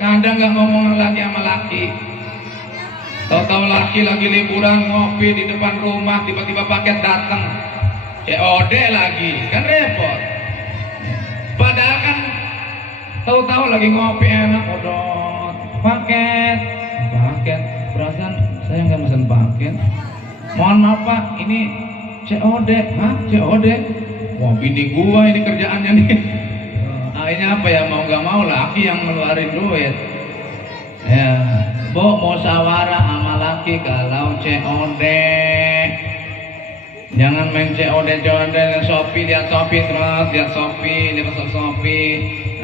Kadang nggak ngomong lagi sama laki. Tahu-tahu laki lagi liburan ngopi di depan rumah, tiba-tiba paket datang. COD lagi, kan repot. Padahal kan tahu-tahu lagi ngopi enak, odot. Paket. Perasaan saya nggak mesen paket. Mohon maaf pak, ini COD. Hah? COD? Wah bini gua ini kerjaannya nih. Akhirnya apa ya, mau nggak mau laki yang ngeluarin duit. Ya, bu mau musyawarah sama laki kalau COD. Jangan main COD Shopee, lihat Shopee terus, lihat Shopee,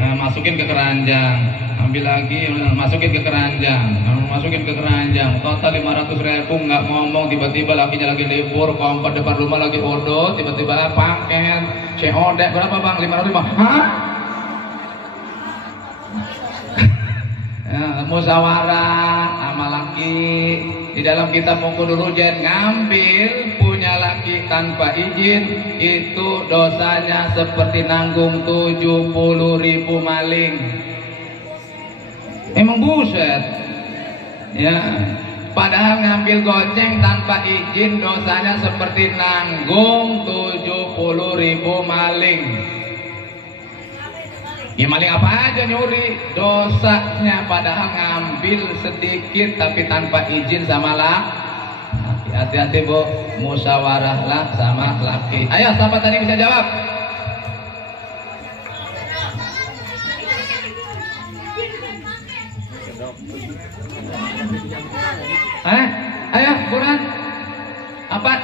nah, masukin ke keranjang, ambil lagi, masukin ke keranjang, total 500.000, nggak ngomong, tiba-tiba lakinya lagi libur, kompor depan rumah lagi bodoh, tiba-tiba paket COD berapa bang? 500. Hah? Ya, musyawarah sama laki. Di dalam kitab Mungkul Rujen, ngambil punya laki tanpa izin itu dosanya seperti nanggung 70.000 maling. Emang buset. Ya, padahal ngambil goceng tanpa izin dosanya seperti nanggung 70.000 maling. Ya maling apa aja nyuri, dosanya padahal ngambil sedikit tapi tanpa izin sama laki. Hati-hati bu, musyawarahlah sama laki. Ayo siapa tadi bisa jawab? Ayo buruan. Apa?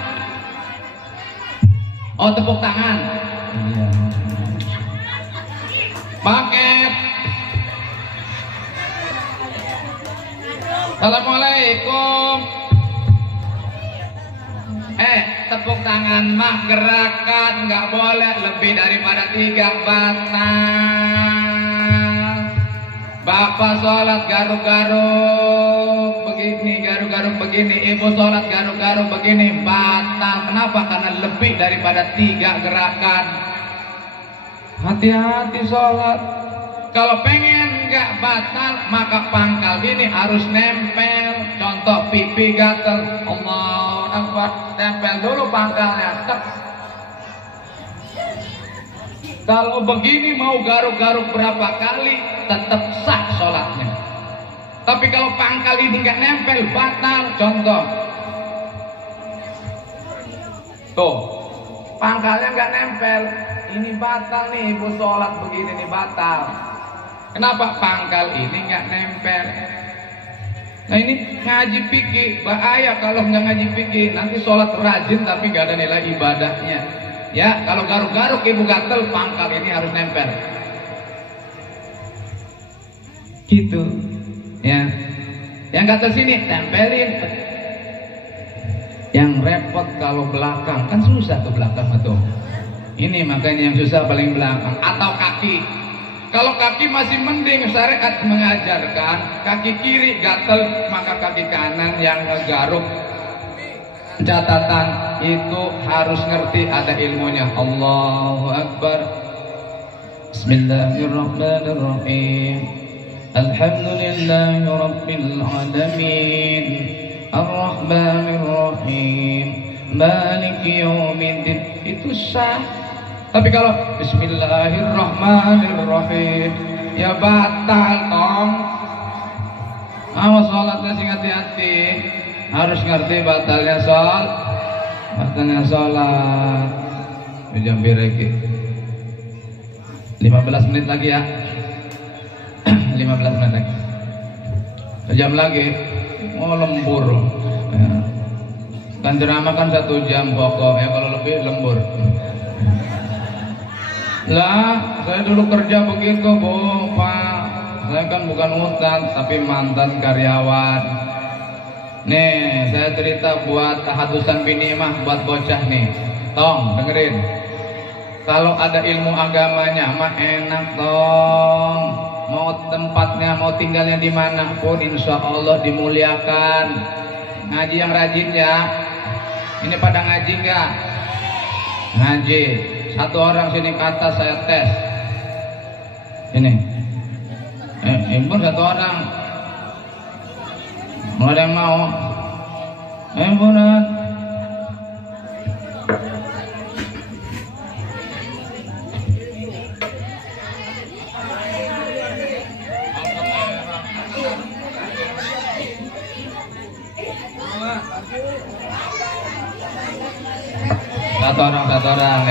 Oh tepuk tangan. Iya. Paket. Assalamualaikum. Tepuk tangan mah gerakan nggak boleh lebih daripada 3 batal. Bapak sholat garuk-garuk begini, ibu sholat garuk-garuk begini, batal. Kenapa? Karena lebih daripada 3 gerakan. Hati-hati sholat. Kalau pengen nggak batal, maka pangkal ini harus nempel. Contoh pipi gatel, Allahu Akbar, tempel dulu pangkalnya. Tek. Kalau begini mau garuk-garuk berapa kali, tetap sah sholatnya. Tapi kalau pangkal ini nggak nempel, batal. Contoh, tuh, pangkalnya nggak nempel. Ini batal nih, ibu sholat begini nih batal. Kenapa? Pangkal ini nggak nempel. Nah ini ngaji fikih, bahaya kalau nggak ngaji fikih. Nanti sholat rajin tapi nggak ada nilai ibadahnya. Ya, kalau garuk-garuk ibu gatel, pangkal ini harus nempel. Gitu. Ya. Yang gatel sini tempelin. Yang repot kalau belakang, kan susah ke belakang tuh. Ini makanya yang susah paling belakang. Atau kaki. Kalau kaki masih mending, syariat mengajarkan kaki kiri gatel, maka kaki kanan yang ngegaruk. Catatan itu harus ngerti, ada ilmunya. Allahu Akbar. Bismillahirrahmanirrahim. Alhamdulillahi Rabbil Alamin, Ar-Rahmanir-Rahim, Maliki Yaumiddin. Itu sah. Tapi kalau Bismillahirrahmanirrahim, ya batal tong. Awas sholatnya sing hati-hati. Harus ngerti batalnya sholat. Jam bireki 15 menit lagi ya. 15 menit lagi. Sejam lagi mau lembur ya. Kan ceramah kan 1 jam pokok ya, kalau lebih lembur lah. Saya dulu kerja begitu Bu Pak, saya kan bukan ustaz tapi mantan karyawan. Nih saya cerita buat tahadusan bini mah, buat bocah nih, tong dengerin. Kalau ada ilmu agamanya mah enak tong. Mau tempatnya, mau tinggalnya di mana pun, insya Allah dimuliakan. Ngaji yang rajin ya. Ini pada ngaji nggak? Ngaji. 1 orang sini ke atas saya tes. Ini. Impun 1 orang. Mau ada yang mau? Impunan. Satu orang,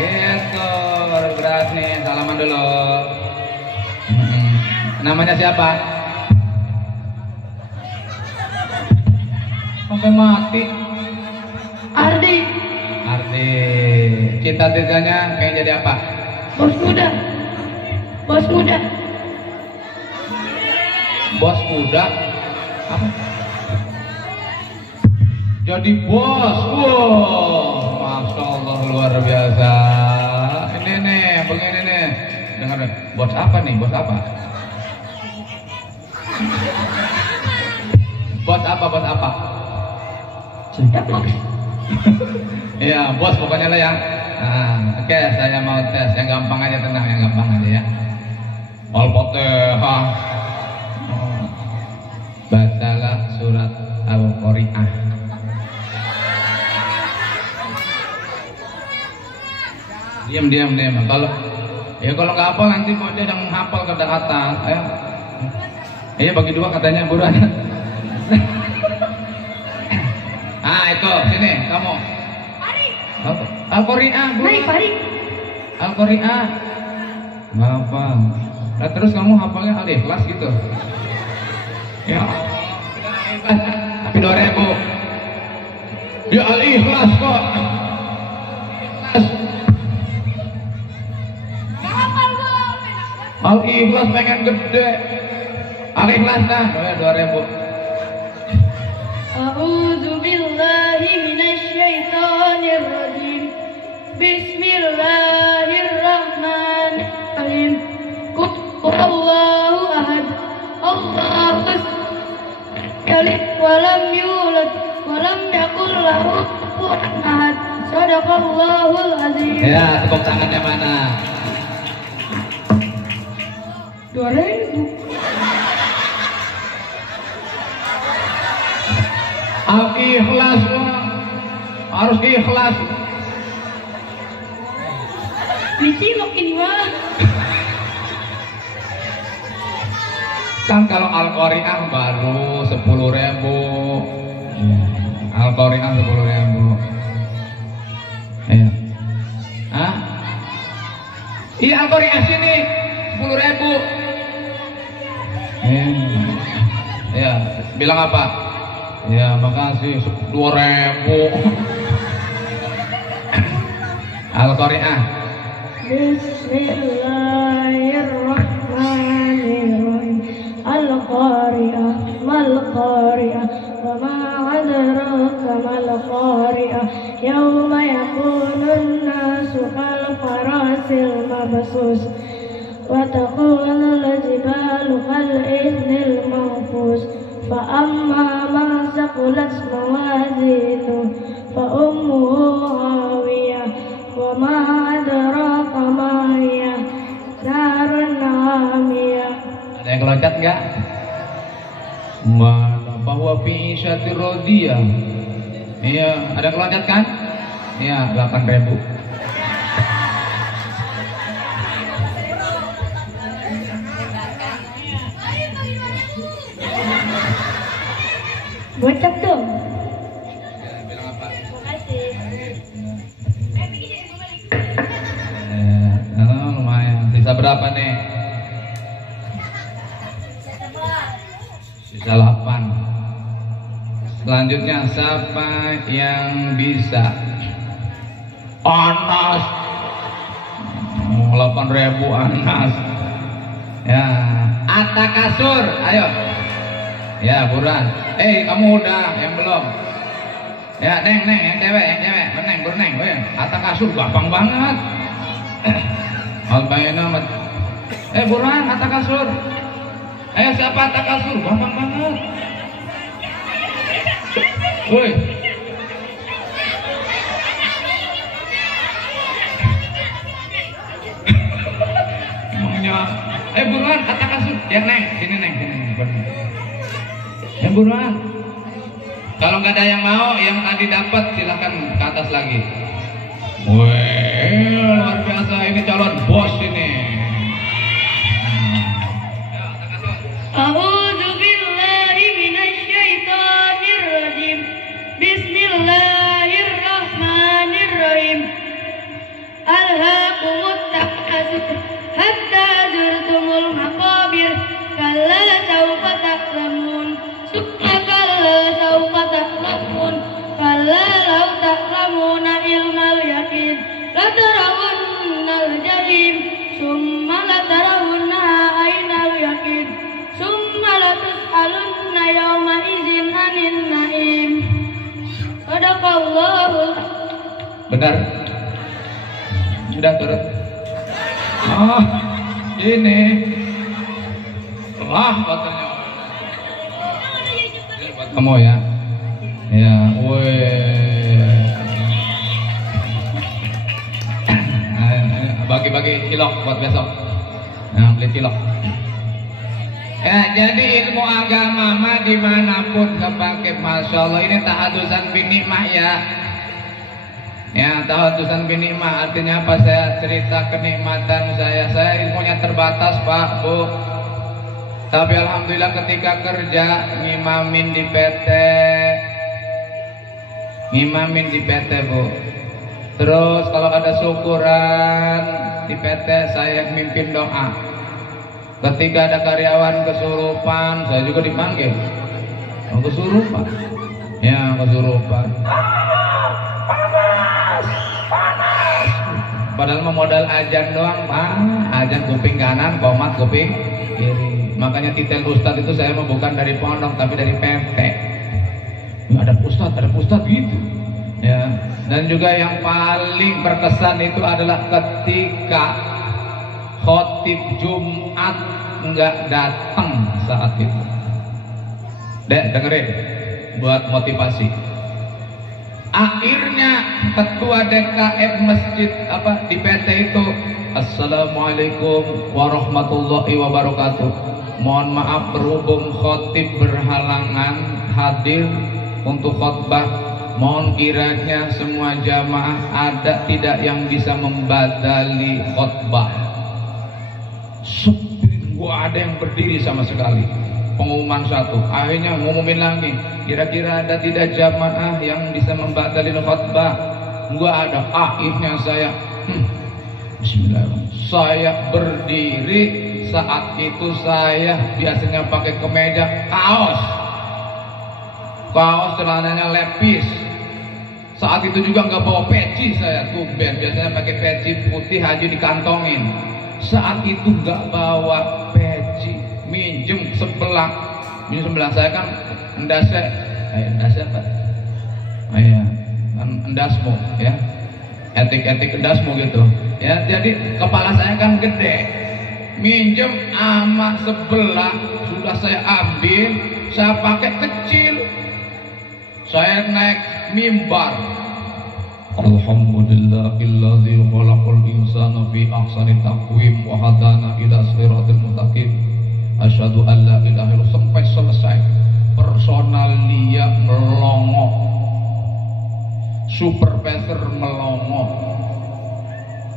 gitu, baru beras nih, salaman dulu. Namanya siapa? Sampai mati. Ardi. Cita-citanya pengen jadi apa? Bos muda. Bos muda? Apa? Jadi bos. Wow, Masya Allah luar biasa. Ini nih, begini nih. Dengar, bos apa nih? Bos apa? Bos apa? Iya, bos pokoknya lah ya. Nah, oke, saya mau tes yang gampang aja, tenang, yang gampang aja ya. Al-Fatihah. Bacalah surat Al-Qari'ah. Diam. Kalau nggak hafal nanti bocah yang hafal ke atas. Ayo. Iya bagi 2 katanya buruan. Itu sini kamu. Al-Qari'ah. Al-Qari'ah. Nggak hafal. Nah, terus kamu hafalnya Al-Ikhlas gitu. Ya. Tapi 2000. Ya Al-Ikhlas kok. Al-Ikhlas pengen gede. Al-Ikhlas dah, 2000. A'udzu billahi minasy syaithanir rajim. Bismillahirrahmanirrahim. Qul huwallahu ahad. Allahus samad wa lam yulad wa lam yakul lahu kufuwan ahad. Shadaqallahul azim. Ya, tepuk tangannya mana? 2000. Al-Ikhlas harus ikhlas. Disilok ini mah. Kan kalau Al-Qari'ah baru 10.000. Al-Qari'ah 10.000. Iya. Hah? Iya Al-Qari'ah sini 10.000. Ya, bilang apa? Ya, makasih 2.000. Al-Qari'ah. Bismillahirrahmanirrahim. Al-Qari'ah, mal Qari'ah, wa ma adraka mal القارعة يوم يكون الناس كالفراش المبثوث وتكون الجبال كالعهن المنفوش فأما من ثقلت موازينه فأمه هاوية وما أدراك ما هي نار حامية. Ada yang keloncat nggak? Mana bahwa fi isyatir radiyah. Iya, ada yang keloncat kan? Iya, 8.000. Bocap dong. Bilang apa? Makasih. Lumayan. Sisa berapa nih? Sisa 8. Selanjutnya siapa yang bisa? Anas. 8.000 Anas. Ya, Atta kasur. Ayo. Ya, Buran. Kamu udah, yang belum. Ya, Neng, yang cewek. Neng, weh. Atta kasur gampang banget. Albayna amat. Buran, Atta kasur. Siapa Atta kasur? Gampang banget. Woi. Emangnya. Buruan Atta kasur. Ya, Neng, sini Neng. Buruan. Kalau nggak ada yang mau, yang tadi dapat silakan ke atas lagi. Wih, luar biasa, ini calon bos ini. A'udzu billahi minasyaitonir rajim. Bismillahirrahmanirrahim. Alhaakumut takatsur hatta zurtumul maqabir. Kalla sawfa ta'lamun. Summa kalla sawfa ta'lamun. Kalla law ta'lamuna ilmal yaqin. Latarawunnal jahim. Summa latarawunnaha ainal yaqin. Summa latus'alunna yawma idzin 'anil na'im. Sadaqallahul. Benar. Sudah turun. Oh, ini. Wah, katanya. Ini buat kamu ya. Ya, bagi-bagi cilok buat besok. Nah, beli cilok. Ya, jadi ilmu agama mah dimanapun kepake, masya Allah. Ini tahadusan binikmah ya. Ya, tahadusan binikmah artinya apa? Saya cerita kenikmatan saya. Saya ilmunya terbatas, Pak, Bu. Tapi alhamdulillah ketika kerja ngimamin di PT, Bu. Terus kalau ada syukuran di PT, saya mimpin doa. Ketika ada karyawan kesurupan, saya juga dipanggil. Kesurupan. Ya, kesurupan. Panas. Padahal modal ajan doang, Pak. Ajan kuping kanan, komat kuping kiri. Makanya titel ustadz itu saya bukan dari pondok tapi dari PT. Ada ustadz gitu. Ya. Dan juga yang paling berkesan itu adalah ketika khotib Jumat nggak datang saat itu. Dek, dengerin buat motivasi. Akhirnya ketua DKM masjid di PT itu, Assalamualaikum warahmatullahi wabarakatuh. Mohon maaf berhubung khotib berhalangan hadir untuk khotbah. Mohon kiranya semua jamaah ada tidak yang bisa membadali khotbah. Gua ada yang berdiri sama sekali. Pengumuman satu, akhirnya ngumumin lagi. Kira-kira ada tidak jamaah yang bisa membadali khotbah? Gua ada. Akhirnya saya, Bismillahirrahmanirrahim. Saya berdiri. Saat itu saya biasanya pakai kemeja, kaos celananya lepis. Saat itu juga nggak bawa peci saya, tumben biasanya pakai peci putih aja dikantongin. Saat itu nggak bawa peci, minjem sebelah saya kan ndasnya apa? Iya, endasmu ya, etik endasmu gitu ya. Jadi kepala saya kan gede, minjem ama sebelah sudah saya ambil, saya pakai kecil, saya naik mimbar. Alhamdulillahilladzi khalaqal insana fi ahsani taqwim wa hadana ila siratal mustaqim. Asyhadu an la ilaha illallah sampai selesai. Personalia melongo, supervisor melongo.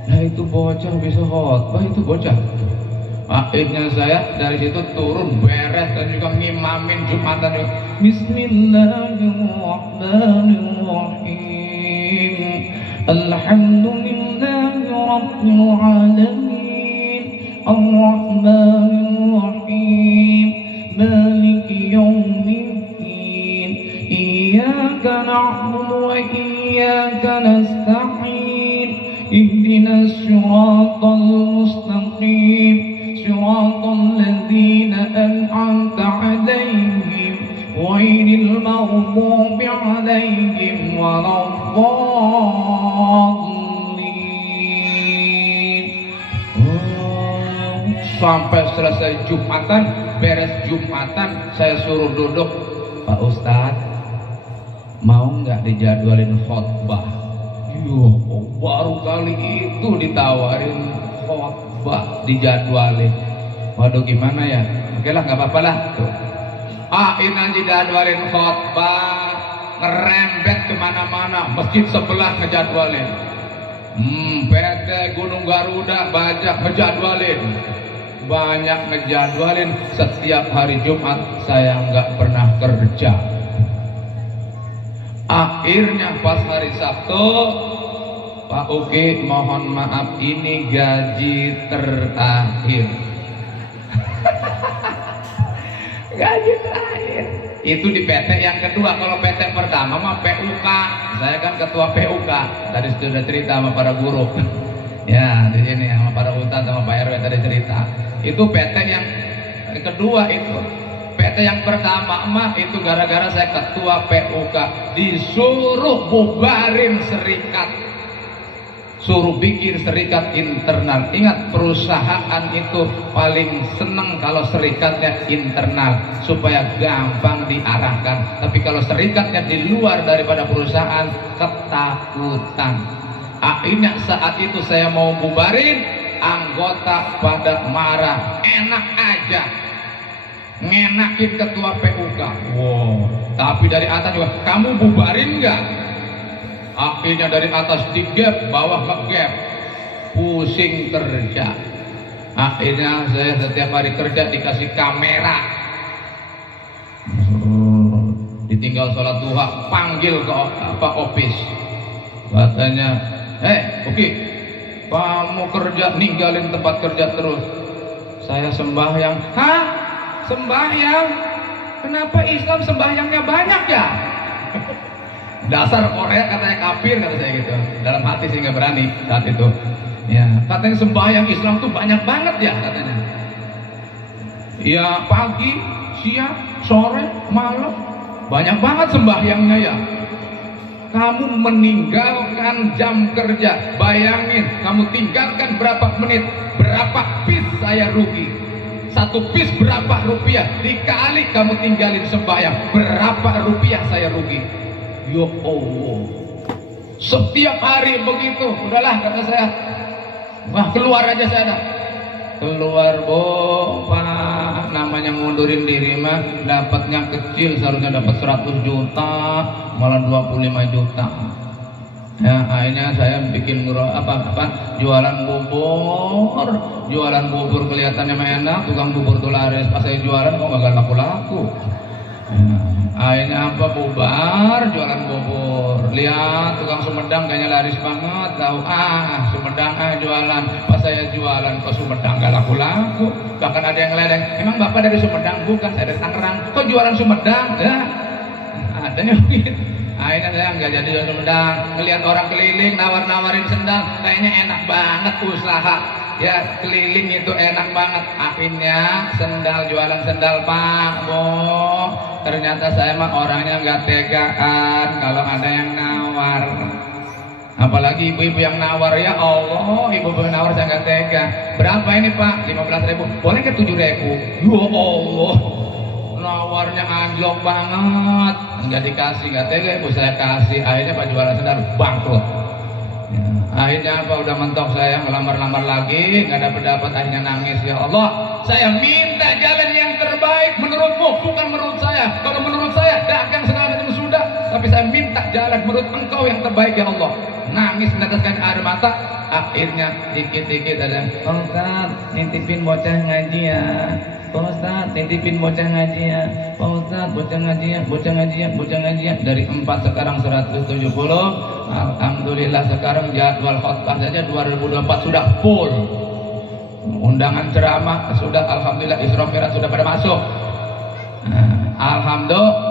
Nah itu bocah bisa khotbah, itu bocah. Akhirnya saya dari situ turun beres dan juga ngimamin Jumatan. Bismillahirrahmanirrahim. Alhamdulillahi rabbil alamin. Ar-Rahmanir-Rahim. Maliki yaumiddin. Iyyaka na'budu wa iyyaka nasta'in. Ihdinas siratal mustaqim. Siratal ladzina an'amta 'alaihim ghairil maghdubi 'alaihim waladdallin. Sampai selesai Jumatan, beres Jumatan, saya suruh duduk. Pak Ustadz, mau nggak dijadwalin khotbah? Yuh, baru kali itu ditawarin khotbah, dijadwalin. Waduh gimana ya? Oke lah, nggak apa-apa lah. Akhirnya dijadwalin khotbah, ngerembet kemana-mana, masjid sebelah ngejadwalin. PT Gunung Garuda banyak ngejadwalin, banyak ngejadwalin. Setiap hari Jumat saya nggak pernah kerja. Akhirnya pas hari Sabtu, Pak Uki mohon maaf ini gaji terakhir. Gaji terakhir itu di PT yang kedua. Kalau PT pertama mah PUK, saya kan ketua PUK. Tadi sudah cerita sama para guru ya di sini, sama para ustadz, sama Pak RW tadi cerita. Itu PT yang kedua. Itu PT yang pertama mah itu gara-gara saya ketua PUK disuruh bubarin serikat, suruh bikin serikat internal. Ingat, perusahaan itu paling seneng kalau serikatnya internal supaya gampang diarahkan. Tapi kalau serikatnya di luar daripada perusahaan, ketakutan. Akhirnya saat itu saya mau bubarin, anggota pada marah. Enak aja ngenakin ketua PUK. Wow. Tapi dari atas juga, kamu bubarin nggak? Akhirnya dari atas digap, bawah ngegap, pusing kerja. Akhirnya saya setiap hari kerja dikasih kamera, ditinggal sholat duha, panggil ke office, katanya, oke, kamu kerja ninggalin tempat kerja terus. Saya sembahyang. Hah? Sembahyang? Kenapa Islam sembahyangnya banyak ya? Dasar Korea katanya kafir, kata saya gitu. Dalam hati sih nggak berani saat itu. Ya, katanya sembahyang Islam tuh banyak banget ya katanya. Ya pagi, siang, sore, malam, banyak banget sembahyangnya ya. Kamu meninggalkan jam kerja, bayangin kamu tinggalkan berapa menit, berapa piece saya rugi. Satu piece berapa rupiah, dikali kamu tinggalin sembahyang, berapa rupiah saya rugi. Ya Allah, setiap hari begitu. Udahlah kata saya, wah keluar aja saya dah. Keluar Pak, namanya ngundurin diri mah dapatnya kecil, seharusnya dapat 100 juta, malah 25 juta. Ya akhirnya saya bikin jualan bubur kelihatannya enak, tukang bubur tuh laris. Pas saya jualan kok gak laku-laku. Akhirnya bubar jualan bubur. Lihat tukang Sumedang kayaknya laris banget, tahu Sumedang jualan. Pas saya jualan ke Sumedang gak laku-laku. Bahkan ada yang ngeledek, emang bapak dari Sumedang? Bukan, saya dari Tangerang. Kok jualan Sumedang? Ya adanya begitu. Akhirnya saya nggak jadi jualan Sumedang. Ngelihat orang keliling nawar-nawarin sendal, kayaknya enak banget usaha. ya keliling itu enak banget. Akhirnya sendal, jualan sendal Pak, ternyata saya mah orangnya nggak tegaan kalau ada yang nawar. Apalagi ibu-ibu yang nawar, ya Allah, ibu-ibu yang nawar saya nggak tega. Berapa ini Pak? 15.000. Boleh ke 7.000? Ya Allah, nawarnya anjlok banget. Nggak dikasih, nggak tega ibu, saya kasih. Akhirnya Pak jualan sendal bangkrut. Ya, akhirnya apa, udah mentok saya ngelamar-lamar lagi, nggak dapat, akhirnya nangis. Ya Allah, saya minta jalan yang terbaik menurutmu, bukan menurut saya. Kalau menurut saya dagang segala macam sudah, tapi saya minta jalan menurut engkau yang terbaik ya Allah. Nangis meneteskan air mata. Akhirnya dikit-dikit ada, Pak Ustadz nitipin bocah ngaji ya, Pak Ustadz nitipin bocah ngaji ya, Pak Ustadz bocah ngaji ya, bocah ngaji ya, bocah ngaji ya. Dari 4 sekarang 170. Alhamdulillah sekarang jadwal khotbah saja 2024 sudah full. Undangan ceramah sudah, alhamdulillah, Isra Mi'raj sudah pada masuk. Alhamdulillah.